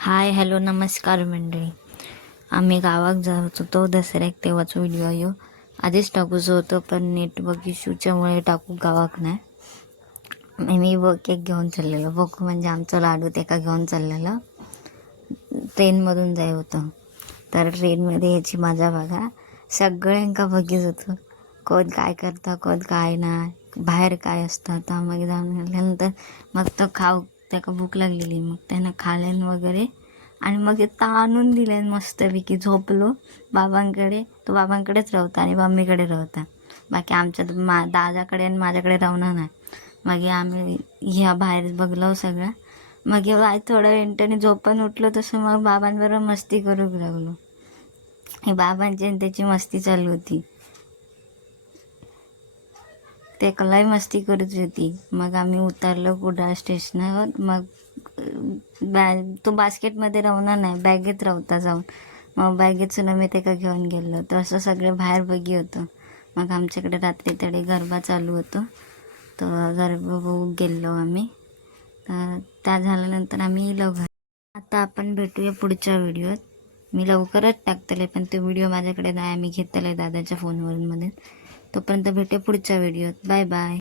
Hi hello नमस्कार मंडळी. आम्ही गावात जात होतो दसऱ्याक तेव्हाचा व्हिडिओ यो आधीच टाकूचं होतं, पण नेटवर्क इश्यूच्यामुळे टाकू गावाक नाही. मी बक एक घेऊन चाललेलो, बक म्हणजे आमचं लाडू त्याका घेऊन चाललेलं. ट्रेनमधून जाय होतं, तर ट्रेनमध्ये याची मजा बघा. सगळ्यांका बघित होतं कोण काय करता कोण काय नाही, बाहेर काय असतं. तर मग जाऊन आल्यानंतर मग तो खाऊ त्याका भूक लागलेली, मग त्यानं खाल्यान वगैरे आणि मग ते आणून दिल्यान मस्तपैकी. झोपलो बाबांकडे, तो बाबांकडेच राहता आणि मम्मीकडे राहता. बाकी आमच्यात दादाकडे आणि माझ्याकडे राहणार नाही. मग आम्ही ह्या बाहेर बघलो सगळं. मग थोड्या मिनिटांनी झोपून उठलो, तसं मग बाबांबरोबर मस्ती करूक लागलो. हे बाबांची आणि त्याची मस्ती चालू होती, ते लय मस्ती करत होती. मग आम्ही उतरलो कुडाळ स्टेशनावर. मग तो बास्केटमध्ये राहणार नाही, बॅगेत राहता जाऊन. मग बॅगेतून आम्ही त्याला घेऊन गेलो. तर असं सगळे बाहेर बघी होतं. मग आमच्याकडे रात्री तडे गरबा चालू होतो, तर गरबा बघू गेलो आम्ही. तर त्या झाल्यानंतर आम्ही येलो घरी. आता आपण भेटूया पुढच्या व्हिडिओत. मी लवकरच टाकतले, पण तो व्हिडिओ माझ्याकडे नाही, आम्ही घेतले दादाच्या फोनवरून मध्ये. तोपर्यंत भेटूया पुढच्या व्हिडिओत. Bye bye.